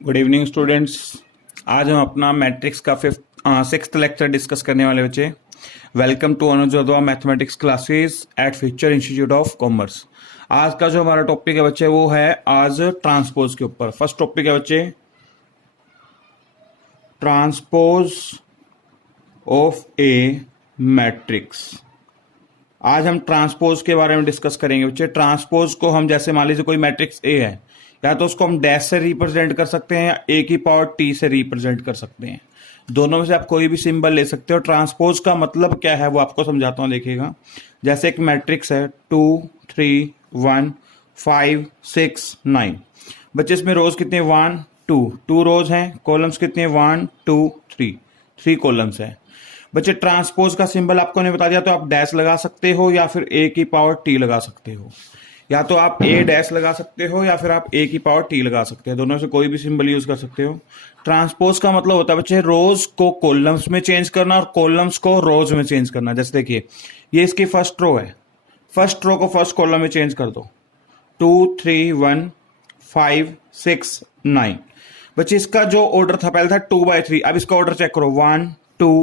Good evening students. आज हम अपना मैट्रिक्स का सिक्स्थ लेक्चर डिस्कस करने वाले बच्चे। Welcome to Anuj Wadhwa mathematics classes at future institute of commerce. आज का जो हमारा टॉपिक है बच्चे वो है आज ट्रांसपोज के ऊपर। फर्स्ट टॉपिक है बच्चे ट्रांसपोज ऑफ ए मैट्रिक्स। आज हम ट्रांसपोज के बारे में डिस्कस करेंगे बच्चे। ट्रांसपोज को हम जैसे मान लीजिए कोई मैट्रिक्स ए है, या तो उसको हम डैश से रिप्रेजेंट कर सकते हैं या ए की पावर टी से रिप्रेजेंट कर सकते हैं। दोनों में से आप कोई भी सिंबल ले सकते हो। ट्रांसपोज का मतलब क्या है वो आपको समझाता हूं, देखिएगा। जैसे एक मैट्रिक्स है 2 3 1 5 6 9। बच्चे इसमें रोज कितने 1 2 रोज हैं। कॉलम्स कितने 1 2 3 कॉलम्स हैं। बच्चे ट्रांसपोज का सिंबल आपको नहीं बता दिया तो आप डैश लगा सकते हो या फिर ए की पावर टी लगा सकते हो। या तो आप ए डैश लगा सकते हो या फिर आप ए की पावर टी लगा सकते हो। दोनों से कोई भी सिंबल यूज कर सकते हो। ट्रांसपोज का मतलब होता है बच्चे रोज को कॉलम्स में चेंज करना और कॉलम्स को रोज में चेंज करना। जैसे देखिए ये इसकी फर्स्ट रो है, फर्स्ट रो को फर्स्ट कॉलम में चेंज कर दो 2 3 1 5 6 9। बच्चे इसका जो ऑर्डर था पहले था 2/3। अब इसका ऑर्डर चेक करो 1 2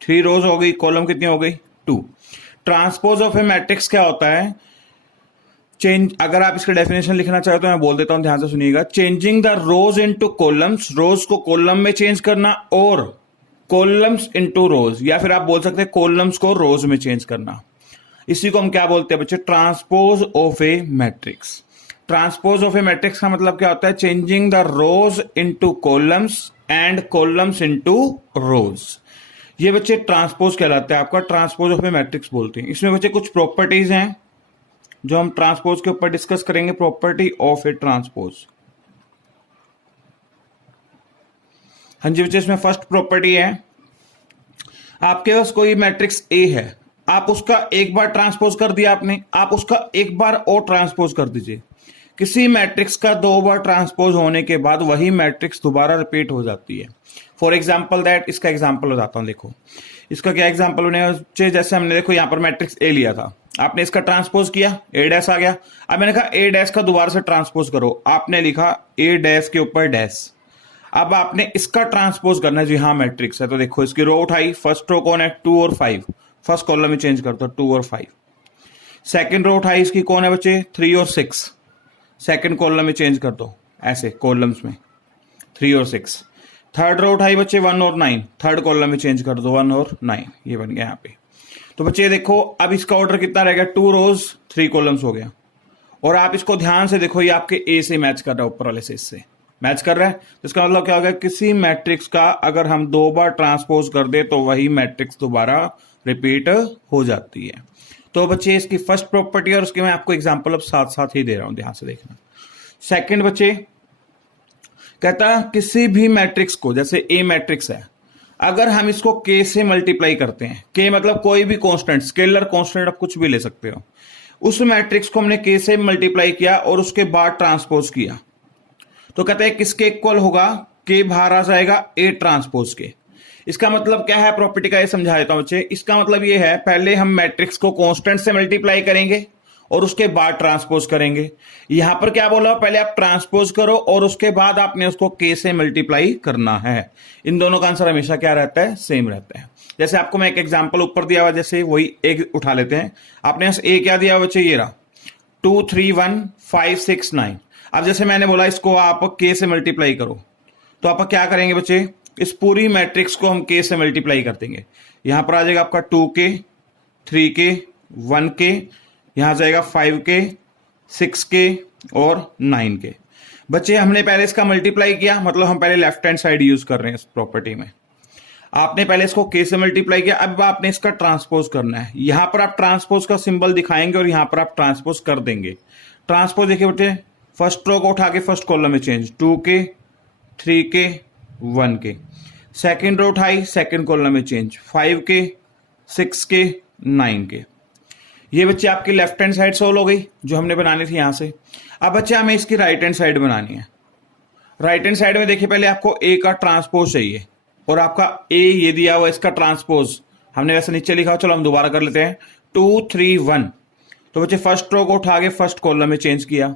3 रोज हो गई, कॉलम कितनी हो गई 2। ट्रांसपोज ऑफ ए मैट्रिक्स क्या होता है? चेंज, अगर आप इसका डेफिनेशन लिखना चाहे तो मैं बोल देता हूं, ध्यान से सुनिएगा। Changing the rows into columns, rows को कॉलम में चेंज करना, और कॉलम्स इनटू रोज, या फिर आप बोल सकते हैं कॉलम्स को रोज में चेंज करना। इसी को हम क्या बोलते हैं बच्चे? Transpose of A matrix. Transpose of A matrix का मतलब क्या होता है? Changing the rows into columns and columns into रोज। ये बच्चे ट्रांसपोज कहलाता है, आपका ट्रांसपोज ऑफ ए मैट्रिक्स बोलते हैं। इसमें बच्चे कुछ प्रॉपर्टीज हैं जो हम ट्रांसपोज के ऊपर डिस्कस करेंगे। Property of A transpose. हाँ जी बच्चे, इसमें फर्स्ट प्रॉपर्टी है, आपके पास कोई मैट्रिक्स ए है, आप उसका एक बार ट्रांसपोज कर दिया आपने, आप उसका एक बार और ट्रांसपोज कर दीजिए। किसी मैट्रिक्स का 2 बार ट्रांसपोज होने के बाद वही मैट्रिक्स दोबारा रिपीट हो जाती है। फॉर एग्जाम्पल दैट, इसका एग्जाम्पल बताता हूं। देखो इसका क्या एग्जाम्पल होने, जैसे हमने देखो यहां पर मैट्रिक्स ए लिया था, आपने इसका ट्रांसपोज किया, ए डैश आ गया। अब मैंने कहा ए डैश का दोबारा से ट्रांसपोज करो, आपने लिखा ए डैश के ऊपर डैश। अब आपने इसका ट्रांसपोज करना है। जी हाँ मैट्रिक्स है तो देखो इसकी रो उठाई, फर्स्ट रो कौन है 2 और 5, फर्स्ट कॉलम में चेंज करता 2 और 5। सेकंड रो उठाई, इसकी कौन है बच्चे 3 और 6, सेकंड कॉलम में चेंज कर दो, ऐसे कॉलम्स में 3 और 6। थर्ड रो उठाई बच्चे 1 और 9, थर्ड कॉलम में चेंज कर दो 1 और 9, ये बन गया यहाँ पे। तो बच्चे देखो अब इसका ऑर्डर कितना रहेगा 2 रोज 3 कॉलम्स हो गया। और आप इसको ध्यान से देखो, ये आपके ए से मैच कर रहा है, ऊपर वाले से इससे मैच कर रहा है। तो इसका मतलब क्या हो गया? किसी मैट्रिक्स का अगर हम 2 बार ट्रांसपोज कर दे तो वही मैट्रिक्स दोबारा रिपीट हो जाती है। तो बच्चे इसकी फर्स्ट प्रॉपर्टी, और उसके मैं आपको एग्जांपल अब साथ साथ ही दे रहा हूं, ध्यान से देखना। सेकंड बच्चे कहता है किसी भी मैट्रिक्स को, जैसे ए मैट्रिक्स है, अगर हम इसको के से मल्टीप्लाई करते हैं, के मतलब कोई भी कांस्टेंट, स्केलर कांस्टेंट आप कुछ भी ले सकते हो, उस मैट्रिक्स को हमने के से मल्टीप्लाई किया और उसके बाद ट्रांसपोज किया, तो कहते हैं किसके इक्वल होगा? के बाहर आ जाएगा ए ट्रांसपोज के। इसका मतलब क्या है? प्रॉपर्टी का ये समझा देता हूं बच्चे। इसका मतलब ये है, पहले हम मैट्रिक्स को कांस्टेंट से मल्टीप्लाई करेंगे और उसके बाद ट्रांसपोज करेंगे। यहां पर क्या बोला? पहले आप ट्रांसपोज करो और उसके बाद आपने उसको के से मल्टीप्लाई करना है। इन दोनों का आंसर हमेशा क्या रहता है? सेम रहता है। जैसे आपको मैं एक एग्जांपल ऊपर दिया हुआ, जैसे वही एक उठा लेते हैं। आपने ए क्या दिया बच्चे? ये रहा 2 3 1 5 6 9। अब जैसे मैंने बोला इसको आप के से मल्टीप्लाई करो, तो आप क्या करेंगे बच्चे? इस पूरी मैट्रिक्स को हम के से मल्टीप्लाई कर देंगे। यहां पर आ जाएगा आपका 2k 3k 1k, यहां जाएगा 5k 6k और 9k। बच्चे हमने पहले इसका मल्टीप्लाई किया, मतलब हम पहले लेफ्ट हैंड साइड यूज कर रहे हैं इस प्रॉपर्टी में। आपने पहले इसको के से मल्टीप्लाई किया, अब आपने इसका ट्रांसपोज करना है। यहां पर आप ट्रांसपोज का सिंबल दिखाएंगे और यहां पर आप ट्रांसपोज कर देंगे। ट्रांसपोज देखिए बेटे, फर्स्ट रो को उठा के फर्स्ट कॉलम में change 2k 3k 1k, second row उठाई सेकेंड कॉलम में चेंज 5k 6k 9k। ये बच्चे आपकी लेफ्ट हैंड साइड सोल्व हो गई जो हमने बनानी थी यहां से। अब बच्चे हमें इसकी राइट हैंड साइड बनानी है। राइट हैंड साइड में देखिए पहले आपको ए का ट्रांसपोज चाहिए, और आपका ए ये दिया हुआ, इसका ट्रांसपोज हमने वैसे नीचे लिखा, चलो हम दोबारा कर लेते हैं 2 3 1। तो बच्चे फर्स्ट रो को उठा के फर्स्ट कॉलम में चेंज किया।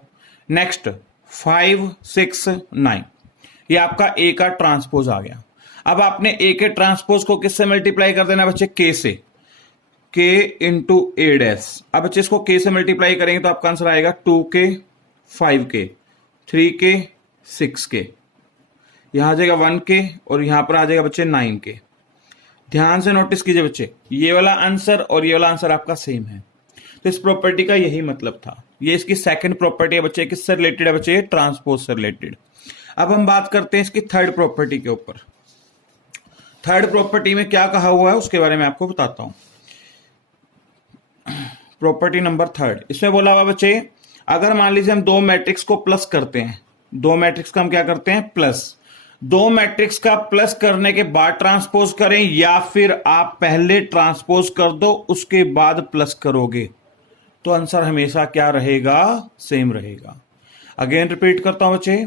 नेक्स्ट 5 6 9, ये आपका ए का ट्रांसपोज आ गया। अब आपने ए के ट्रांसपोज को किससे मल्टीप्लाई कर देना बच्चे, के से, के इंटू ए डैश। अब बच्चे इसको के से मल्टीप्लाई करेंगे तो आपका आंसर आएगा 2k 5k 3k 6k, यहां आ जाएगा 1k और यहां पर आ जाएगा बच्चे 9k। ध्यान से नोटिस कीजिए बच्चे, ये वाला आंसर और ये वाला आंसर आपका सेम है। तो इस प्रॉपर्टी का यही मतलब था। ये इसकी सेकंड प्रॉपर्टी है बच्चे, किससे रिलेटेड है बच्चे, ट्रांसपोज से रिलेटेड। अब हम बात करते हैं इसकी थर्ड प्रॉपर्टी के ऊपर। थर्ड प्रॉपर्टी में क्या कहा हुआ है उसके बारे में आपको बताता हूं। प्रॉपर्टी नंबर थर्ड, इसमें बोला हुआ बच्चे, अगर मान लीजिए हम दो मैट्रिक्स को प्लस करते हैं, दो मैट्रिक्स का हम क्या करते हैं, प्लस। दो मैट्रिक्स का प्लस करने के बाद ट्रांसपोज करें या फिर आप पहले ट्रांसपोज कर दो उसके बाद प्लस करोगे, तो आंसर हमेशा क्या रहेगा, सेम रहेगा। अगेन रिपीट करता हूं बच्चे,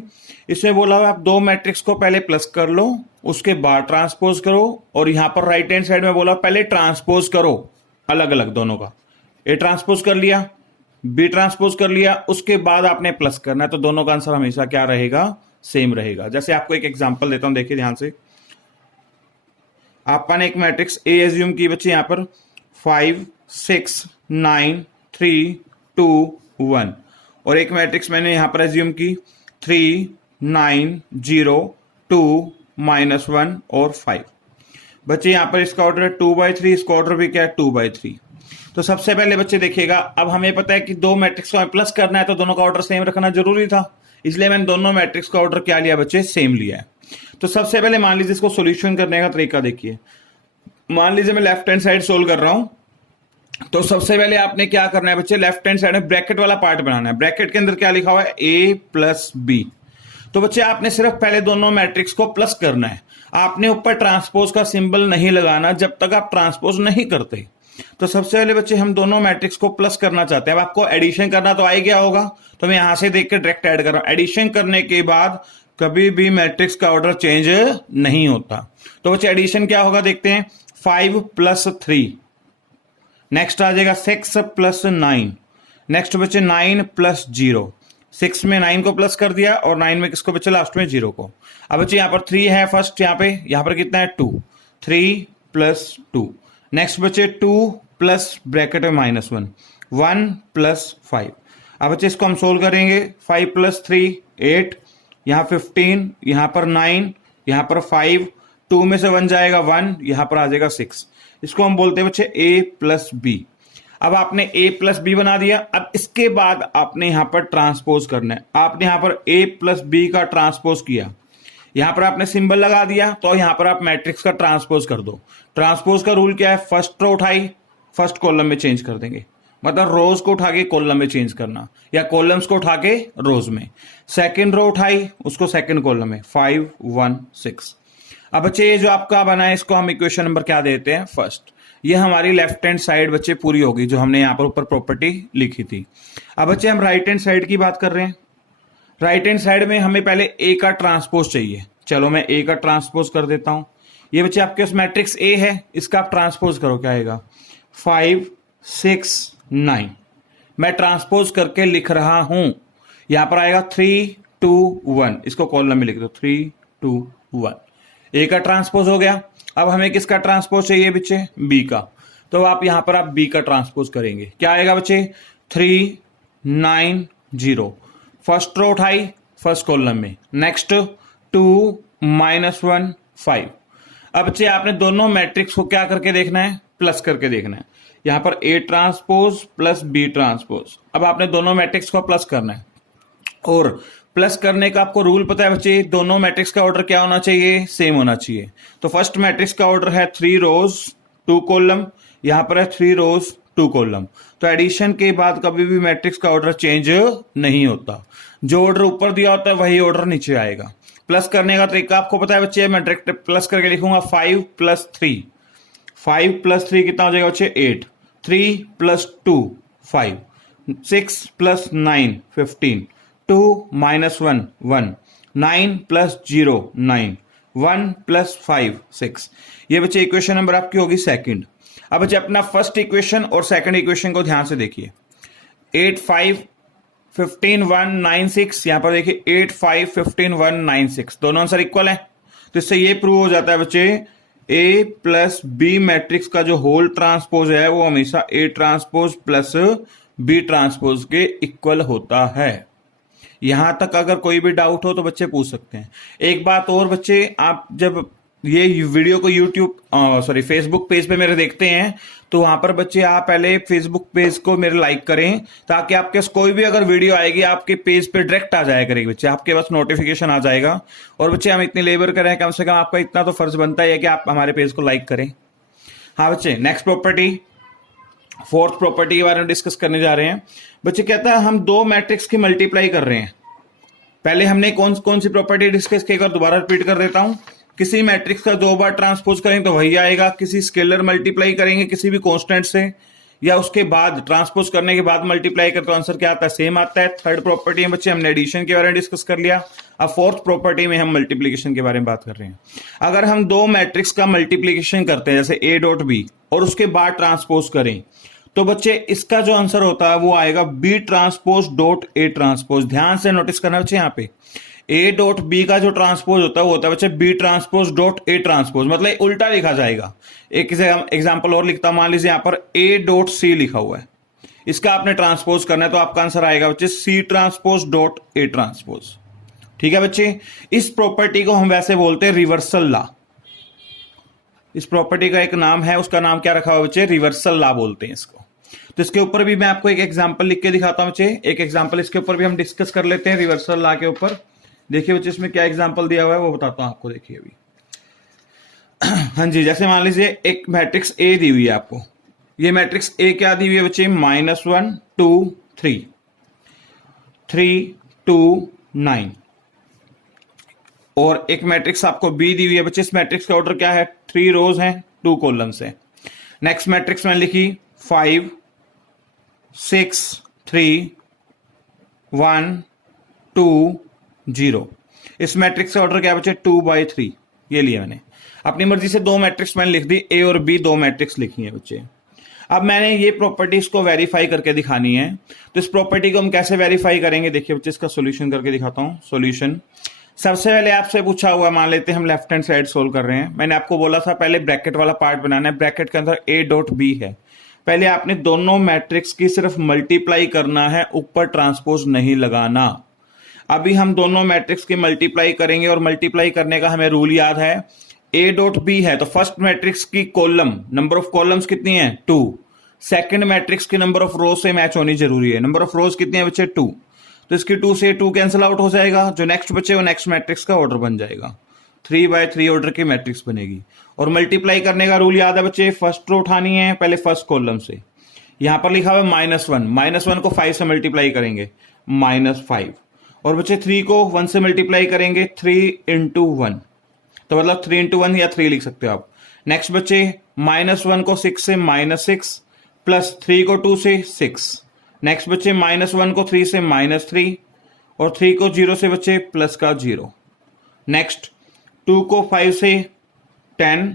इसमें बोला हुआ आप दो मैट्रिक्स को पहले प्लस कर लो उसके बाद ट्रांसपोज करो, और यहां पर राइट हैंड साइड में बोला पहले ट्रांसपोज करो अलग अलग दोनों का। ए ट्रांसपोज कर लिया, बी ट्रांसपोज कर लिया, उसके बाद आपने प्लस करना है, तो दोनों का आंसर हमेशा क्या रहेगा, सेम रहेगा। जैसे आपको एक एग्जांपल देता हूं, देखिए ध्यान से। आपने एक मैट्रिक्स ए एज्यूम की बच्चे, यहां पर 5 6 9 3 2 1, और एक मैट्रिक्स मैंने यहां पर एज्यूम की 3 9 0 2 -1 और 5। बच्चे यहां पर इसका ऑर्डर है 2/3, इसका ऑर्डर भी क्या है 2/3। तो सबसे पहले बच्चे देखिएगा, अब हमें पता है कि दो मैट्रिक्स को हमें प्लस करना है तो दोनों का ऑर्डर सेम रखना जरूरी था, इसलिए मैंने दोनों मैट्रिक्स का ऑर्डर क्या लिया बच्चे, सेम लिया है। तो सबसे पहले मान लीजिए इसको सॉल्यूशन करने का तरीका देखिए। मान लीजिए मैं लेफ्ट हैंड साइड सोल्व कर रहा हूं, तो सबसे पहले आपने क्या करना है बच्चे, लेफ्ट हैंड साइड में ब्रैकेट वाला पार्ट बनाना है। ब्रैकेट के अंदर क्या लिखा हुआ है, a प्लस बी। तो बच्चे आपने सिर्फ पहले दोनों मैट्रिक्स को प्लस करना है, आपने ऊपर ट्रांसपोज का सिंबल नहीं लगाना जब तक आप ट्रांसपोज नहीं करते। तो सबसे पहले बच्चे हम दोनों मैट्रिक्स को प्लस करना चाहते हैं। अब आपको एडिशन करना तो आ ही गया होगा, तो मैं यहां से देख के डायरेक्ट ऐड कर रहा हूं। एडिशन करने के बाद कभी भी मैट्रिक्स का ऑर्डर चेंज नहीं होता। तो बच्चे एडिशन क्या होगा देखते हैं, 5 + 3, नेक्स्ट आ जाएगा 6 + 9, नेक्स्ट बच्चे 9 + 0। 6 में 9 को प्लस कर दिया और 9 में किसको बच्चे, लास्ट में 0 को। अब बच्चे यहां पर 3 है फर्स्ट, यहां पर कितना है 2, 3 + 2, नेक्स्ट बच्चे 2 प्लस ब्रैकेट में -1, 1 + 5। अब बच्चे इसको हम सोल्व करेंगे, 5 + 3 8, यहां 15, यहां पर 9, यहां पर 5, 2 में से 1 जाएगा 1, यहां पर आ जाएगा 6। इसको हम बोलते हैं बच्चे a प्लस बी। अब आपने a प्लस बी बना दिया। अब इसके बाद आपने यहां पर ट्रांसपोज करना है। आपने यहां पर a प्लस बी का ट्रांसपोज किया, यहां पर आपने सिंबल लगा दिया, तो यहां पर आप मैट्रिक्स का ट्रांसपोज कर दो। ट्रांसपोज का रूल क्या है, फर्स्ट रो उठाई फर्स्ट कॉलम में चेंज कर देंगे, मतलब रोज को उठा के कॉलम में चेंज करना, या कॉलम्स को उठा के रोज में। सेकंड रो उठाई उसको सेकंड कॉलम में, 5 1 6। अब बच्चे ये जो आपका बना है इसको हम इक्वेशन नंबर क्या देते हैं, फर्स्ट। ये हमारी लेफ्ट हैंड साइड बच्चे पूरी होगी जो हमने यहां पर ऊपर प्रॉपर्टी लिखी थी। अब बच्चे हम राइट हैंड साइड की बात कर रहे हैं। राइट हैंड साइड में हमें पहले ए का ट्रांसपोज चाहिए। चलो मैं ए का ट्रांसपोज कर देता हूं। ये बच्चे आपके पास मैट्रिक्स ए है, इसका आप ट्रांसपोज करो, क्या आएगा 5 6 9। मैं ट्रांसपोज करके लिख रहा हूं, यहां पर आएगा 3 2 1, इसको कॉलम में लिख दो 3 2 1। ए का ट्रांसपोज हो गया। अब हमें किसका ट्रांसपोज चाहिए बच्चे, बी का। तो आप यहां पर आप बी का ट्रांसपोज करेंगे, क्या आएगा बच्चे 3 9 0। फर्स्ट रो उठाई फर्स्ट कॉलम में, नेक्स्ट 2 -1 5। अब बच्चे आपने दोनों मैट्रिक्स को क्या करके देखना है, प्लस करके देखना है। यहां पर A transpose plus B transpose. अब आपने दोनों मैट्रिक्स को प्लस करना है, और प्लस करने का आपको रूल पता है बच्चे, दोनों मैट्रिक्स का ऑर्डर क्या होना चाहिए, सेम होना चाहिए। तो फर्स्ट मैट्रिक्स का ऑर्डर है 3 रोज 2 कॉलम, यहां पर है 3 रोज 2 कॉलम। तो एडिशन के बाद कभी भी मैट्रिक्स का ऑर्डर चेंज नहीं होता, जो ऑर्डर ऊपर दिया होता है वही ऑर्डर नीचे आएगा। प्लस करने का तरीका आपको पता है बच्चे, मैं डायरेक्ट प्लस करके लिखूंगा 5 + 3। 5 + 3 कितना हो जाएगा बच्चे 8, 3 + 2 5, 6 + 9 15, 2 -1 1, 9 + 0 9, 1 + 5 6। ये बच्चे इक्वेशन नंबर आपकी होगी सेकंड। अब बच्चे अपना फर्स्ट इक्वेशन और सेकंड इक्वेशन को ध्यान से देखिए। 8 5 15,196, यहां पर देखिए 8, 5, 15,196, दोनों आंसर इक्वल है। तो इससे ये प्रूव हो जाता है बच्चे ए प्लस बी मैट्रिक्स का जो होल ट्रांसपोज है वो हमेशा A transpose plus B transpose के इक्वल होता है। यहां तक अगर कोई भी डाउट हो तो बच्चे पूछ सकते हैं। एक बात और बच्चे, आप जब ये वीडियो को फेसबुक पेज पे मेरे देखते हैं तो वहां पर बच्चे आप पहले फेसबुक पेज को मेरे लाइक करें, ताकि आपके कोई भी अगर वीडियो आएगी आपके पेज पे डायरेक्ट आ जाया करेगी बच्चे, आपके पास नोटिफिकेशन आ जाएगा। और बच्चे हम इतनी लेबर करें, कम से कम आपका इतना तो फर्ज बनता है कि आप हमारे पेज को लाइक करें। हाँ बच्चे, नेक्स्ट प्रॉपर्टी, फोर्थ प्रॉपर्टी के बारे में डिस्कस करने जा रहे हैं। बच्चे कहता है हम दो मैट्रिक्स की मल्टीप्लाई कर रहे हैं। पहले हमने कौन कौन सी प्रॉपर्टी डिस्कस की, एक बार दोबारा रिपीट कर देता हूं। किसी मैट्रिक्स का दो बार ट्रांसपोज करेंगे तो वही आएगा। किसी स्केलर मल्टीप्लाई करेंगे किसी भी कांस्टेंट से, या उसके बाद ट्रांसपोज करने के बाद मल्टीप्लाई करते तो आंसर क्या आता है, सेम आता है। थर्ड प्रॉपर्टी में बच्चे हमने एडिशन के बारे में डिस्कस कर लिया। अब फोर्थ प्रॉपर्टी में हम मल्टीप्लीकेशन के बारे में बात कर रहे हैं। अगर हम दो मैट्रिक्स का मल्टीप्लीकेशन करते हैं जैसे ए डॉट बी और उसके बाद ट्रांसपोज करें तो बच्चे इसका जो आंसर होता है वो आएगा B transpose dot A transpose. ध्यान से नोटिस करना बच्चे, यहाँ पे ए डॉट बी का जो ट्रांसपोज होता है वो होता है बच्चे B transpose dot A transpose, मतलब उल्टा लिखा जाएगा। एक एग्जांपल और लिखता हूं, मान लीजिए यहां पर ए डॉट सी लिखा हुआ है, इसका आपने ट्रांसपोज करना है तो आपका आंसर आएगा बच्चे C transpose dot A transpose. ठीक है बच्चे, इस प्रॉपर्टी को हम वैसे बोलते हैं रिवर्सल लॉ। इस प्रॉपर्टी का एक नाम है, उसका नाम क्या रखा हुआ बच्चे, रिवर्सल लॉ बोलते हैं इसको। तो इसके ऊपर भी मैं आपको एक एग्जांपल लिख के दिखाता हूं बच्चे, एक एग्जांपल इसके ऊपर भी हम डिस्कस कर लेते हैं रिवर्सल लॉ के ऊपर। देखिए बच्चे इसमें क्या एग्जांपल दिया हुआ है वो बताता हूं आपको, देखिए अभी। हाँ जी, जैसे मान लीजिए एक मैट्रिक्स ए दी हुई है आपको। ये मैट्रिक्स ए क्या दी हुई है बच्चे, -1 2 3 3 2 9। और एक मैट्रिक्स आपको बी दी हुई है बच्चे, इस मैट्रिक्स का ऑर्डर क्या है, 3 रोज हैं 2 कॉलम्स है। नेक्स्ट मैट्रिक्स में लिखी 5 6 3 1 2 0। इस मैट्रिक्स का ऑर्डर क्या है बच्चे, 2/3। ये लिया मैंने, अपनी मर्जी से दो मैट्रिक्स मैंने लिख दी, ए और बी दो मैट्रिक्स लिखी है बच्चे। अब मैंने ये प्रॉपर्टीज को वेरीफाई करके दिखानी है, तो इस प्रॉपर्टी को हम कैसे वेरीफाई करेंगे, देखिए बच्चे इसका सॉल्यूशन करके दिखाता हूं। सॉल्यूशन सबसे पहले आपसे पूछा हुआ, मान लेते हैं हम लेफ्ट हैंड साइड सोल्व कर रहे हैं। मैंने आपको बोला था पहले ब्रैकेट वाला पार्ट बनाना है, ब्रैकेट के अंदर ए डॉट बी है। पहले आपने दोनों मैट्रिक्स की सिर्फ मल्टीप्लाई करना है, ऊपर ट्रांसपोज नहीं लगाना। अभी हम दोनों मैट्रिक्स की मल्टीप्लाई करेंगे और मल्टीप्लाई करने का हमें रूल याद है, ए डॉट बी है तो फर्स्ट मैट्रिक्स की कॉलम नंबर ऑफ कॉलम्स कितनी है, 2। सेकंड मैट्रिक्स की नंबर ऑफ रोज से मैच होनी जरूरी है। नंबर ऑफ रोज कितनी है बच्चे, 2। तो इसकी 2 से 2 कैंसिल आउट हो जाएगा, जो नेक्स्ट बचे वो नेक्स्ट मैट्रिक्स का ऑर्डर बन जाएगा, 3/3 ऑर्डर की मैट्रिक्स बनेगी। और मल्टीप्लाई करने का रूल याद है बच्चे, फर्स्ट रो उठानी है पहले फर्स्ट कॉलम से। यहां पर लिखा हुआ है -1 को 5 से मल्टीप्लाई करेंगे, -5। और बच्चे 3 को 1 से मल्टीप्लाई करेंगे, 3 × 1, तो मतलब 3 × 1 या 3 लिख सकते हो आप। नेक्स्ट बच्चे -1 को 6 से -6, प्लस 3 को 2 से 6। नेक्स्ट बच्चे -1 को 3 से -3, और 3 को 0 से बच्चे प्लस का 0। नेक्स्ट 2 को 5 से 10,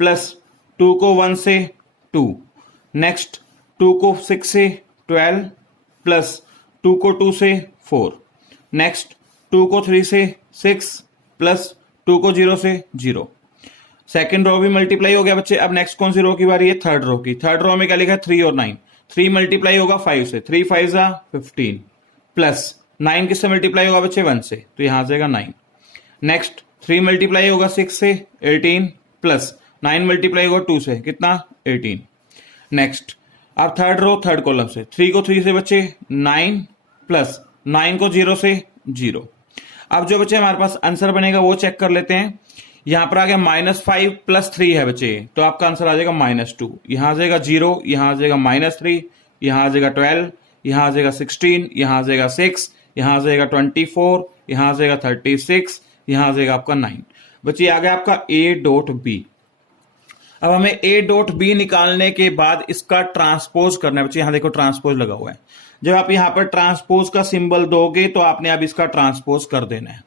प्लस 2 को 1 से 2। नेक्स्ट 2 को 6 से 12, प्लस 2 को 2 से 4। नेक्स्ट 2 को 3 से 6, प्लस 2 को 0 से 0। सेकेंड रो भी मल्टीप्लाई हो गया बच्चे। अब नेक्स्ट कौन सी रो की बारी है, थर्ड रो की। थर्ड रो में क्या लिखा है, 3 और 9। 3 मल्टीप्लाई होगा 5 से, 3 5 15, प्लस 9 किससे मल्टीप्लाई होगा बच्चे, 1 से, तो यहां आ जाएगा 9। नेक्स्ट 3 मल्टीप्लाई होगा 6 से, 18, प्लस 9 मल्टीप्लाई होगा 2 से, कितना, 18। नेक्स्ट अब थर्ड रो थर्ड कॉलम से, 3 को 3 से बच्चे 9, प्लस 9 को 0 से 0। अब जो बच्चे हमारे पास आंसर बनेगा वो चेक कर लेते हैं। यहां पर आ गया -5 + 3 है बच्चे, तो आपका आंसर आ जाएगा -2। यहां आ जाएगा 0, यहां आ जाएगा -3, यहां आ जाएगा 12, यहां आ जाएगा 16, यहां आ जाएगा 6, यहां आ जाएगा 24, यहां आ जाएगा 36, यहां आ जाएगा आपका 9। बच्चे आ गया आपका ए डॉट बी। अब हमें ए डॉट बी निकालने के बाद इसका ट्रांसपोज करना है बच्चे। यहां देखो ट्रांसपोज लगा हुआ है, जब आप यहां पर ट्रांसपोज का सिंबल दोगे तो आपने अब इसका ट्रांसपोज कर देना है।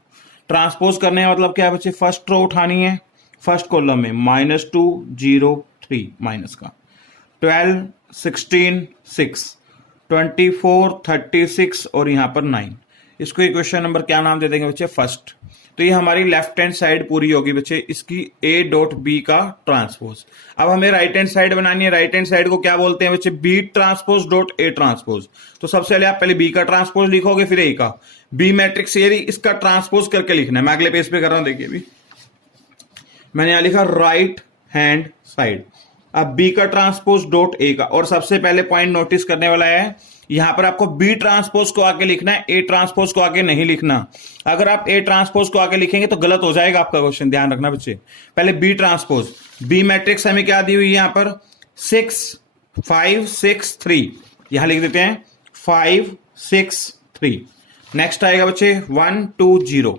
ट्रांसपोज करने का मतलब क्या है बच्चे, फर्स्ट रो उठानी है, फर्स्ट कॉलम में -2 0 3 माइनस का, 12 16 6, 24, 36 और यहाँ पर 9। इसको इक्वेशन नंबर क्या नाम दे देंगे बच्चे? फर्स्ट। तो ये हमारी लेफ्ट हैंड साइड पूरी होगी बच्चे इसकी A डॉट बी का ट्रांसपोज। अब हमें राइट हैंड साइड बनानी है। राइट हैंड साइड को क्या बोलते हैं बच्चे? B transpose dot A transpose. तो सबसे पहले आप पहले बी का ट्रांसपोज लिखोगे, फिर ए का। बी मैट्रिक्स एरी इसका ट्रांसपोज करके लिखना है। मैं अगले पेज पे कर रहा हूं, देखिए अभी मैंने यहां लिखा राइट हैंड साइड। अब बी का ट्रांसपोज डॉट ए का, और सबसे पहले पॉइंट नोटिस करने वाला है, यहां पर आपको बी ट्रांसपोज को आगे लिखना है, ए ट्रांसपोज को आगे नहीं लिखना। अगर आप ए ट्रांसपोज को आगे लिखेंगे तो गलत हो जाएगा आपका क्वेश्चन, ध्यान रखना बच्चे। पहले बी ट्रांसपोज। बी मैट्रिक्स हमें क्या दी हुई है यहां पर? 6 5 6 3। यहां लिख देते हैं 5 6 3। नेक्स्ट आएगा बच्चे 1 2 0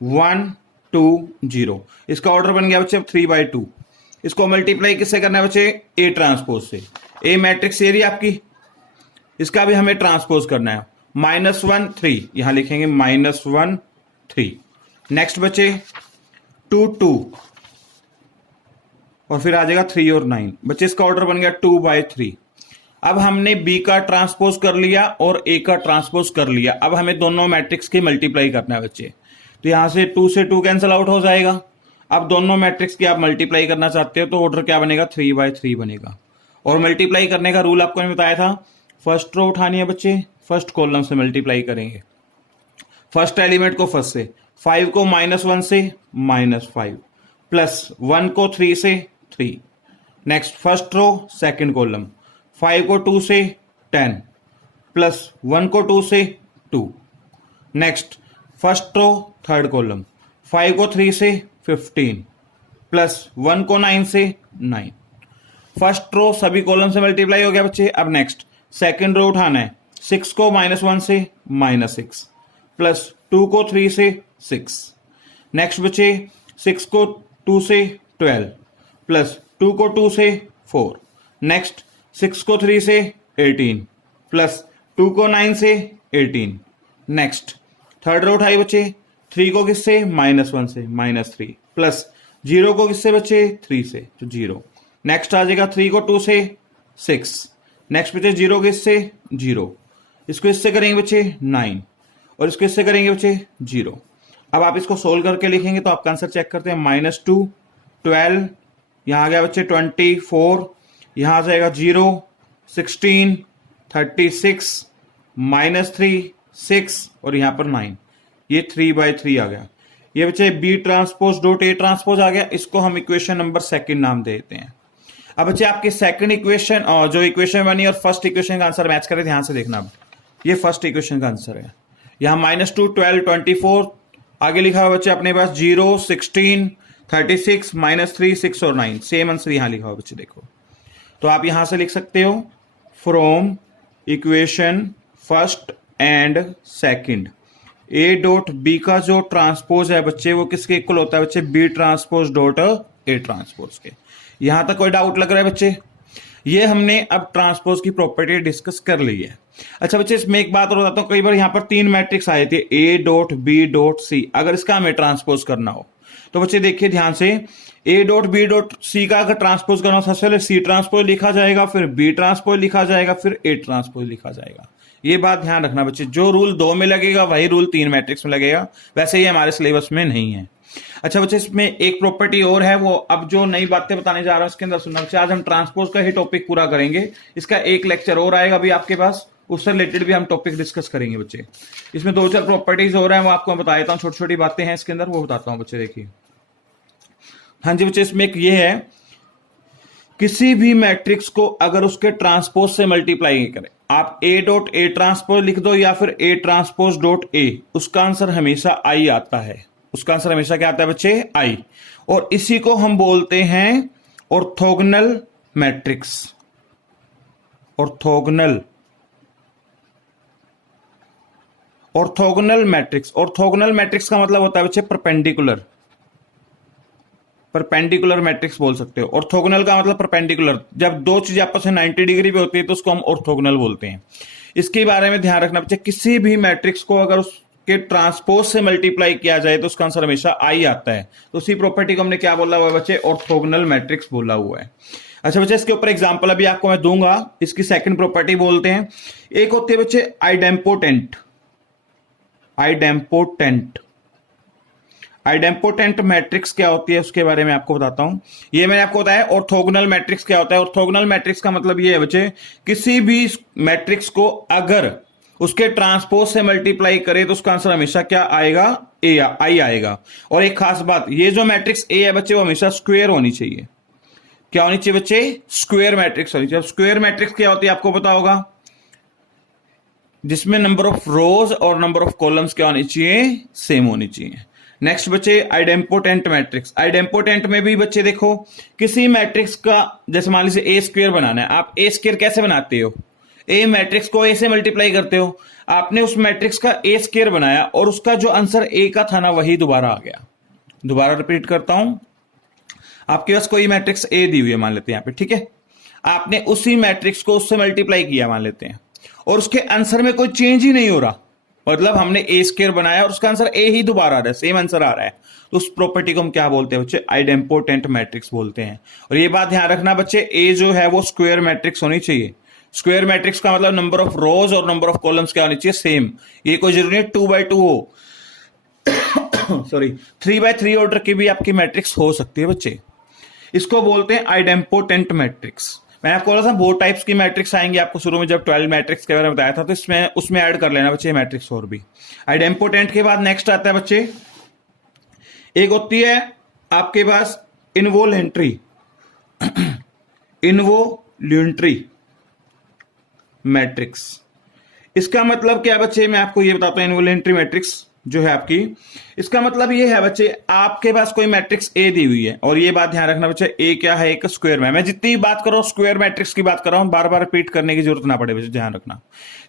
1 2 0। इसका ऑर्डर बन गया बच्चे 3/2। इसको मल्टीप्लाई किससे करना है बच्चे? ए ट्रांसपोज से। ए मैट्रिक्स एरिया आपकी, इसका भी हमें ट्रांसपोज करना है। -1 3, यहां लिखेंगे -1 3। नेक्स्ट बच्चे 2 2 और फिर आ जाएगा 3 और 9। बच्चे इसका ऑर्डर बन गया 2/3। अब हमने बी का ट्रांसपोज कर लिया और ए का ट्रांसपोज कर लिया। अब हमें दोनों मैट्रिक्स की मल्टीप्लाई करना है बच्चे। तो यहां से 2 से 2 कैंसिल आउट हो जाएगा। अब दोनों मैट्रिक्स की आप मल्टीप्लाई करना चाहते हो तो ऑर्डर क्या बनेगा? 3/3 बनेगा। और मल्टीप्लाई करने का रूल आपको मैंने बताया था, फर्स्ट रो उठानी है बच्चे, फर्स्ट कॉलम से मल्टीप्लाई करेंगे। फर्स्ट एलिमेंट को फर्स्ट से, 5 को -1 से -5, प्लस 1 को 3 से 3। Next first row second column, 5 को 2 से 10, प्लस 1 को 2 से 2। Next first row third column, 5 को 3 से 15, प्लस 1 को 9 से 9। फर्स्ट रो सभी कॉलम से मल्टीप्लाई हो गया बच्चे। अब नेक्स्ट सेकंड रो उठाना है, 6 को -1 से -6, प्लस 2 को 3 से 6। नेक्स्ट बच्चे 6 को 2 से 12, प्लस 2 को 2 से 4। नेक्स्ट 6 को 3 से 18, प्लस 2 को 9 से 18। नेक्स्ट थर्ड रो उठाई बच्चे, 3 को किससे? -1 से -3, प्लस 0 को किससे बच्चे? 3 से, तो 0। नेक्स्ट आ जाएगा 3 को 2 से 6। नेक्स्ट बच्चे 0 को इससे 0, इसको इससे करेंगे बच्चे 9, और इसको इससे करेंगे बच्चे 0। अब आप इसको सोल्व करके लिखेंगे तो आपका आंसर चेक करते हैं। -2 12, यहां आ गया बच्चे 24, यहां आ जाएगा 0 16 36 -3 6 और यहां पर 9। ये 3/3 आ गया। ये बच्चे B transpose dot A transpose आ गया। इसको हम इक्वेशन नंबर सेकंड नाम देते हैं। अब बच्चे आपके सेकंड इक्वेशन और जो इक्वेशन बनी और फर्स्ट इक्वेशन का आंसर मैच करें, ध्यान से देखना। अब ये फर्स्ट इक्वेशन का आंसर है। यहां -2 12 24 आगे लिखा हुआ बच्चे अपने पास 0 16 36 -3 6 और 9। सेम आंसर यहां लिखा हुआ बच्चे, देखो। तो आप यहां से लिख सकते हो from equation first and second, A dot B का जो ट्रांसपोज है बच्चे वो किसके इक्वल होता है बच्चे? B transpose dot A transpose के। यहां तक कोई डाउट लग रहा है बच्चे? ये हमने अब ट्रांसपोज की प्रॉपर्टी डिस्कस कर ली है। अच्छा बच्चे इसमें एक बात और बताता हूं, कई बार यहां पर 3 मैट्रिक्स आए थे, A dot B dot C. अगर इसका हमें ट्रांसपोज करना हो तो बच्चे देखिए ध्यान से, A dot B dot C का अगर ट्रांसपोज करना हो, सबसे पहले सी ट्रांसपोज लिखा जाएगा, फिर बी ट्रांसपोज लिखा जाएगा, फिर ए ट्रांसपोज लिखा जाएगा। ये बात ध्यान रखना बच्चे, जो रूल 2 में लगेगा वही रूल 3 मैट्रिक्स में लगेगा। वैसे ये हमारे सिलेबस में नहीं है। अच्छा बच्चे इसमें एक प्रॉपर्टी और है, वो अब जो नई बातें बताने जा रहा हूं उसके अंदर सुनना बच्चे। आज हम ट्रांसपोज का ही टॉपिक पूरा करेंगे। इसका एक लेक्चर और आएगा अभी आपके पास, उससे रिलेटेड भी हम टॉपिक डिस्कस करेंगे बच्चे। इसमें 2-4 प्रॉपर्टीज और हैं, वो आपको बता देता हूँ। छोटी छोटी बातें हैं इसके अंदर, वो बताता हूँ बच्चे। देखिए हाँ जी बच्चे, इसमें एक ये है, किसी भी मैट्रिक्स को अगर उसके ट्रांसपोज से मल्टीप्लाई करें, आप ए डॉट ए ट्रांसपोज लिख दो या फिर ए ट्रांसपोज डॉट ए, उसका आंसर हमेशा आई आता है। उसका आंसर हमेशा क्या आता है बच्चे? आई। और इसी को हम बोलते हैं orthogonal matrix. Orthogonal matrix. Orthogonal matrix का मतलब होता है बच्चे परपेंडिकुलर। परपेंडिकुलर मैट्रिक्स बोल सकते हो। ऑर्थोगोनल का मतलब परपेंडिकुलर, जब दो चीजें आपस में 90 डिग्री पे होती है तो उसको हम ऑर्थोगोनल बोलते हैं। इसके बारे में ध्यान रखना बच्चे, किसी भी मैट्रिक्स को अगर के ट्रांसपोज से मल्टीप्लाई किया जाए तो उसका आंसर हमेशा आई आता है। तो उसी प्रॉपर्टी को हमने क्या बोला हुआ है बच्चे, ऑर्थोगोनल मैट्रिक्स बोला हुआ है। अच्छा बच्चे, इसके ऊपर एग्जांपल अभी आपको मैं दूंगा, इसकी सेकंड प्रॉपर्टी बोलते हैं। एक होती है बच्चे आइडेम्पोटेंट। आइडेम्पोटेंट मैट्रिक्स क्या होती है उसके बारे में आपको बताता हूं। ये मैंने आपको बताया। ऑर्थोगोनल मैट्रिक्स क्या होता है? ऑर्थोगोनल मैट्रिक्स का मतलब ये है बच्चे, किसी भी मैट्रिक्स को अगर उसके ट्रांसपोज से मल्टीप्लाई करे तो उसका आंसर हमेशा क्या आएगा? ए, आई आएगा। और एक खास बात, ये जो मैट्रिक्स ए है बच्चे वो हमेशा स्क्वायर होनी चाहिए। क्या होनी चाहिए बच्चे? स्क्वायर मैट्रिक्स होनी चाहिए। स्क्वायर मैट्रिक्स क्या होती है आपको पता होगा, जिसमें नंबर ऑफ रोज और नंबर ऑफ कॉलम्स क्या होनी चाहिए? सेम होनी चाहिए। नेक्स्ट बच्चे आइडेम्पोटेंट मैट्रिक्स। आइडेम्पोटेंट में भी बच्चे देखो, किसी मैट्रिक्स का जैसे मान लीजिए ए स्क्वायर बनाना है, आप ए स्क्वायर कैसे बनाते हो? ए मैट्रिक्स को ए से मल्टीप्लाई करते हो। आपने उस मैट्रिक्स का ए स्क्वायर बनाया और उसका जो आंसर ए का था ना वही दोबारा आ गया। दोबारा रिपीट करता हूं, आपके पास कोई मैट्रिक्स ए दी हुई है मान लेते हैं यहां पे, ठीक है। आपने उसी मैट्रिक्स को उससे मल्टीप्लाई किया मान लेते हैं, और उसके आंसर में कोई चेंज ही नहीं हो रहा, मतलब हमने ए स्क्वायर बनाया और उसका आंसर ए ही दोबारा आ रहा है, सेम आंसर आ रहा है, तो उस प्रॉपर्टी को हम क्या बोलते हैं बच्चे? आइडेम्पोटेंट मैट्रिक्स बोलते हैं। और ये बात ध्यान रखना बच्चे, ए जो है वो स्क्वायर मैट्रिक्स होनी चाहिए। स्क्वायर मैट्रिक्स का मतलब नंबर ऑफ रोज और नंबर ऑफ कॉलम्स क्या होनी चाहिए? सेम। ये कोई जरूरी है 2x2 हो सॉरी 3x3 ऑर्डर की भी आपकी मैट्रिक्स हो सकती है बच्चे। इसको बोलते हैं आइडेम्पोटेंट मैट्रिक्स। मैंने आपको बोला था बहुत टाइप्स की मैट्रिक्स आएंगे, आपको शुरू में जब 12 मैट्रिक्स के बारे में बताया था, तो इसमें उसमें ऐड कर लेना बच्चे मैट्रिक्स और भी। आइडेम्पोटेंट के बाद नेक्स्ट आता है बच्चे, एक होती है आपके पास इनवोलेंट्री मैट्रिक्स। इसका मतलब क्या बच्चे, मैं आपको ये बताता हूं। इनवोलेंट्री मैट्रिक्स जो है आपकी, इसका मतलब ये है बच्चे, आपके पास कोई मैट्रिक्स ए दी हुई है, और ये बात ध्यान रखना बच्चे, ए क्या है? एक स्क्वायर में। मैं जितनी बात कर रहा हूं स्क्वायर मैट्रिक्स की बात कर रहा हूं, बार बार रिपीट करने की जरूरत ना पड़े बच्चे, ध्यान रखना।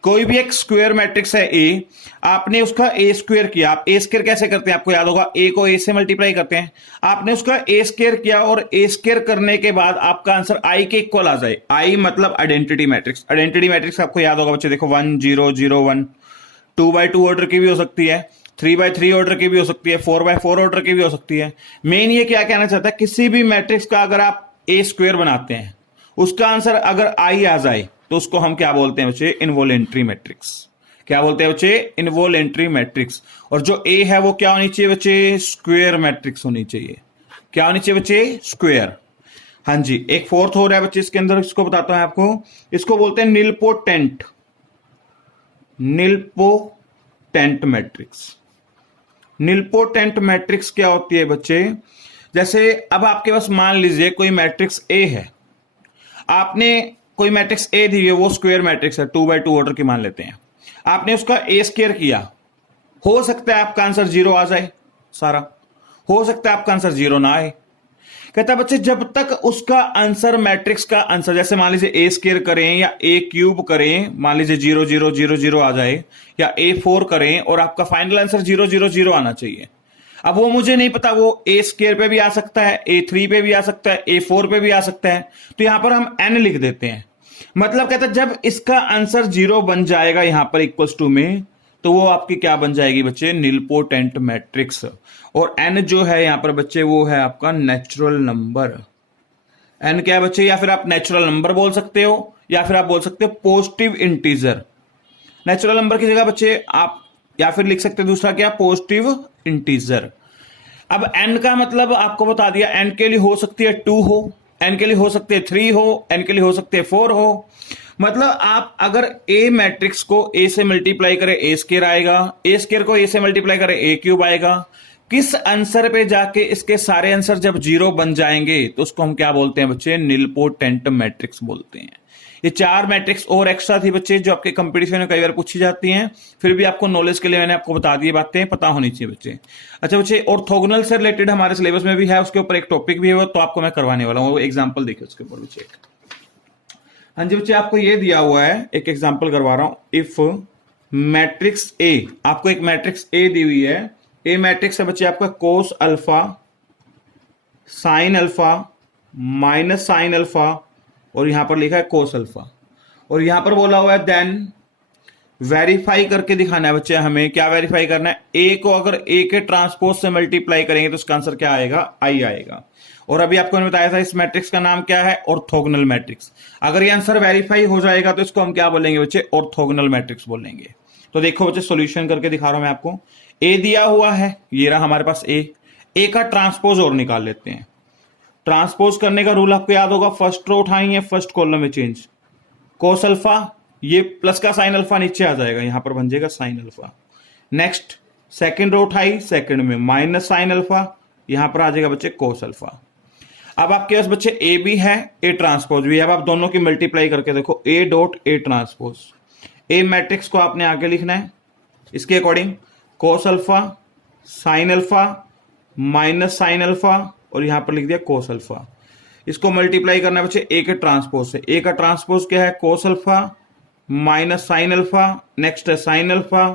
कोई भी एक स्क्वायर मैट्रिक्स है ए, आपने उसका ए स्क्वायर किया। आप ए स्क्वायर कैसे करते हैं? आपको याद होगा, ए को ए से मल्टीप्लाई करते हैं। आपने उसका ए स्क्वायर किया, और ए स्क्वायर करने के बाद आपका आंसर आई के इक्वल आ जाए। आई मतलब आइडेंटिटी मैट्रिक्स। आइडेंटिटी मैट्रिक्स आपको याद होगा बच्चे, देखो 1 0 0 1, 2x2 ऑर्डर की भी हो सकती है, 3x3 ऑर्डर की भी हो सकती है, 4x4 ऑर्डर की भी हो सकती है। मेन ये क्या कहना चाहता है, किसी भी मैट्रिक्स का अगर आप ए स्क्वायर बनाते हैं, उसका आंसर अगर आई आ जाए तो उसको हम क्या बोलते हैं बच्चे? Involuntary matrix. क्या बोलते हैं बच्चे? Involuntary matrix. और जो ए है वो क्या होनी चाहिए बच्चे? स्क्वायर मैट्रिक्स होनी चाहिए। क्या होनी चाहिए बच्चे? स्क्वायर। हाँ जी, एक फोर्थ हो रहा है बच्चे इसके अंदर, इसको बताता हूं आपको। इसको बोलते हैं निलपोटेंट मैट्रिक्स। निलपोटेंट मैट्रिक्स क्या होती है बच्चे? जैसे अब आपके पास मान लीजिए कोई मैट्रिक्स ए है, आपने कोई मैट्रिक्स ए दी है, वो स्क्वायर मैट्रिक्स है, 2x2 ऑर्डर की मान लेते हैं। आपने उसका ए स्क्वायर किया, हो सकता है आपका आंसर 0 आ जाए सारा, हो सकता है आपका आंसर 0 ना आए। कहता है बच्चे, जब तक उसका आंसर मैट्रिक्स का आंसर, जैसे मान लीजिए ए स्क्वायर करें या ए क्यूब करें, मान लीजिए 0 0 0 0 आ जाए, या A4 करें और आपका फाइनल आंसर 0 0 0 आना चाहिए। अब वो मुझे नहीं पता, वो ए स्क्वायर पे भी आ सकता है, A3 पे भी आ सकता है, A4 पे भी आ सकता है, तो यहां पर हम n लिख देते हैं। मतलब कहता है जब इसका आंसर 0 बन जाएगा यहां पर इक्वल्स टू में, तो वो आपकी क्या बन जाएगी बच्चे? Nilpotent matrix. और n जो है यहां पर बच्चे वो है आपका नेचुरल नंबर। n क्या है बच्चे? या फिर आप नेचुरल नंबर बोल सकते हो, या फिर आप बोल सकते हो पॉजिटिव इंटीजर। नेचुरल नंबर की जगह बच्चे आप या फिर लिख सकते हैं दूसरा क्या? Positive integer. अब n का मतलब आपको बता दिया, n के लिए हो सकती है 2 हो, n के लिए हो सकते हैं 3 हो, n के लिए हो सकते हैं 4 हो। मतलब आप अगर a मैट्रिक्स को a से मल्टीप्लाई करें a स्क्वायर आएगा, a स्क्वायर को a से मल्टीप्लाई करें a क्यूब आएगा। किस आंसर पे जाके इसके सारे आंसर जब 0 बन जाएंगे तो उसको हम क्या बोलते हैं बच्चे? निलपोटेंट मैट्रिक्स बोलते हैं। ये 4 मैट्रिक्स और एक्स्ट्रा थी बच्चे, जो आपके कंपटीशन में कई बार पूछी जाती हैं, फिर भी आपको नॉलेज के लिए मैंने आपको बता दी बातें, पता होनी चाहिए बच्चे। अच्छा बच्चे, ऑर्थोगोनल से रिलेटेड हमारे सिलेबस में भी है, उसके ऊपर एक टॉपिक भी है, तो आपको मैं करवाने वाला हूँ। एग्जाम्पल देखिए उसके ऊपर बच्चे। हाँ जी बच्चे, आपको ये दिया हुआ है, एक एग्जाम्पल करवा रहा हूं। इफ मैट्रिक्स ए, आपको एक मैट्रिक्स ए दी हुई है। ए मैट्रिक्स है बच्चे आपका cos alpha, sine alpha, minus sine alpha, और यहां पर लिखा है कोस अल्फा, और यहां पर बोला हुआ है देन वेरीफाई करके दिखाना है बच्चे हमें। क्या वेरीफाई करना है? ए को अगर ए के ट्रांसपोज से मल्टीप्लाई करेंगे तो उसका आंसर क्या आएगा? आई आएगा। और अभी आपको मैंने बताया था इस मैट्रिक्स का नाम क्या है? Orthogonal matrix. अगर ये आंसर वेरीफाई हो जाएगा तो इसको हम क्या बोलेंगे बच्चे? ऑर्थोगोनल मैट्रिक्स बोलेंगे। तो देखो बच्चे सॉल्यूशन करके दिखा रहा हूं मैं आपको। ए दिया हुआ है, ये रहा हमारे पास ए का ट्रांसपोज और निकाल लेते हैं। ट्रांसपोज करने का रूल आपको याद होगा, फर्स्ट रो उठाएंगे, फर्स्ट कॉलम में चेंज, कोस अल्फा, ये प्लस का साइन अल्फा नीचे आ जाएगा, यहां पर बन जाएगा sine alpha. Next second row उठाई, सेकंड में माइनस साइन अल्फा, यहां पर आ जाएगा बच्चे कोस अल्फा। अब आपके पास बच्चे ए भी है, ए ट्रांसपोज भी है। अब आप दोनों की मल्टीप्लाई करके देखो, ए dot A transpose. A matrix को आपने आगे लिखना है इसके according, cos alpha, sine alpha, minus sine alpha, और यहां पर लिख दिया कोस अल्फा। इसको मल्टीप्लाई करना है बच्चे ए के ट्रांसपोज से। ए का ट्रांसपोज क्या है? Cos alpha minus sine alpha, next है साइन अल्फा,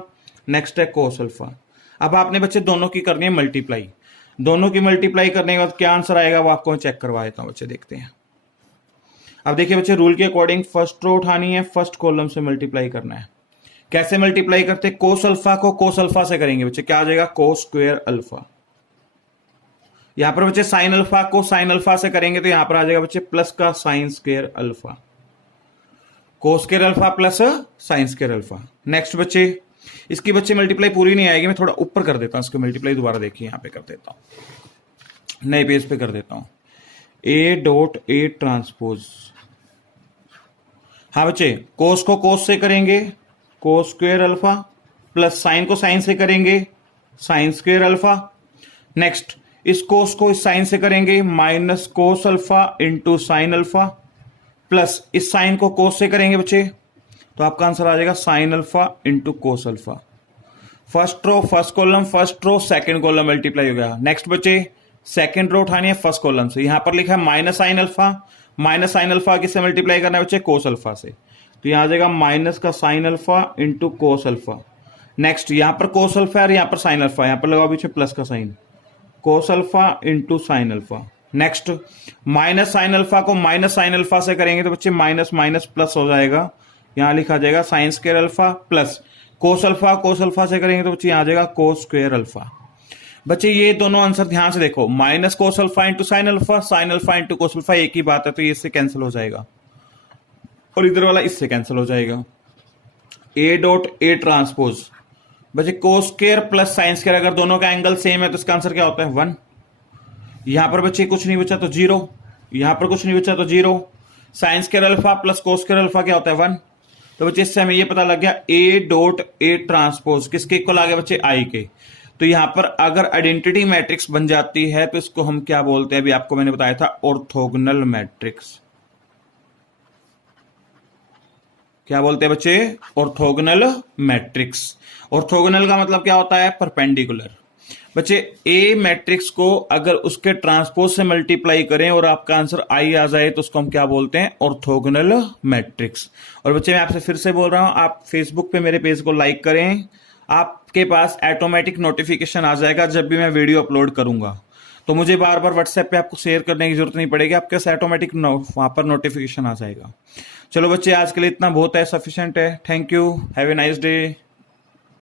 नेक्स्ट है कोस अल्फा। अब आपने बच्चे दोनों की करनी है मल्टीप्लाई। दोनों की मल्टीप्लाई करने के बाद क्या आंसर आएगा वो आपको मैं चेक करवा देता हूं बच्चे, देखते हैं। अब देखिए बच्चे रूल के अकॉर्डिंग फर्स्ट रो उठानी है, फर्स्ट कॉलम से मल्टीप्लाई करना है। कैसे मल्टीप्लाई करते हैं? कोस अल्फा को कोस अल्फा से करेंगे बच्चे, क्या आ जाएगा? Cos square alpha. यहां पर बच्चे साइन अल्फा को साइन अल्फा से करेंगे तो यहां पर आ जाएगा बच्चे प्लस का sine square alpha, cos square alpha plus sine square alpha. Next बच्चे इसकी बच्चे मल्टीप्लाई पूरी नहीं आएगी, मैं थोड़ा ऊपर कर देता हूं इसकी मल्टीप्लाई, दोबारा देखिए यहां पे कर देता हूं, नए पेज पे कर देता हूं। ए डॉट ए ट्रांसपोज, हाँ बच्चे कोस को कोस से करेंगे cos square alpha, plus sign को साइन से करेंगे साइन स्क्वायर अल्फा। नेक्स्ट इस कोस को इस साइन से करेंगे minus cos alpha into sine alpha, plus इस साइन को कोस से करेंगे बच्चे तो आपका आंसर आ जाएगा sine alpha into cos alpha. First row first column, first row second column multiply हो गया। नेक्स्ट बच्चे सेकंड रो उठानी है फर्स्ट कॉलम से, यहां पर लिखा है minus sine alpha, minus sine alpha किससे मल्टीप्लाई करना है बच्चे? कोस अल्फा से, तो यहां आ जाएगा माइनस का sign alpha into cos alpha. Next यहां पर कोस अल्फा और यहां पर साइन अल्फा, यहां पर लगाओ पीछे प्लस का sign, cos alpha into sine alpha. Next minus sine alpha को माइनस साइन अल्फा से करेंगे तो बच्चे माइनस माइनस प्लस हो जाएगा, यहां लिखा जाएगा sine square alpha, plus cos alpha से करेंगे तो बच्चे यहां आ जाएगा कोस स्क्वायर अल्फा। बच्चे ये दोनों आंसर ध्यान से देखो, minus cos alpha into sine alpha into cos alpha एक ही बात है, तो ये इससे कैंसिल हो जाएगा और इधर वाला इससे कैंसिल हो जाएगा। ए डॉट ए ट्रांसपोज बच्चे cos square plus sine square, अगर दोनों का एंगल सेम है तो इसका आंसर क्या होता है? 1। यहां पर बच्चे कुछ नहीं बचा तो 0, यहां पर कुछ नहीं बचा तो 0। Sine square alpha plus cos square alpha क्या होता है? 1। तो बच्चे इससे हमें ये पता लग गया ए डॉट ए ट्रांसपोज किसके इक्वल आ गया बच्चे? आई के। तो यहां पर अगर आइडेंटिटी मैट्रिक्स बन जाती है तो इसको हम क्या बोलते हैं? अभी आपको मैंने बताया था ऑर्थोगोनल मैट्रिक्स। क्या बोलते हैं बच्चे? Orthogonal matrix. ऑर्थोगोनल का मतलब क्या होता है? परपेंडिकुलर। बच्चे ए मैट्रिक्स को अगर उसके ट्रांसपोज से मल्टीप्लाई करें और आपका आंसर आई आ जाए तो उसको हम क्या बोलते हैं? Orthogonal matrix. और बच्चे मैं आपसे फिर से बोल रहा हूं, आप फेसबुक पे मेरे पेज को लाइक करें, आपके पास ऑटोमेटिक नोटिफिकेशन आ जाएगा जब भी मैं वीडियो अपलोड करूंगा, तो मुझे बार बार व्हाट्सएप पे आपको शेयर करने की जरूरत नहीं पड़ेगी, आपके पास ऑटोमेटिक वहां पर नोटिफिकेशन आ जाएगा। चलो बच्चे आज के लिए इतना बहुत है, सफिशिएंट है। Thank you, have a nice day.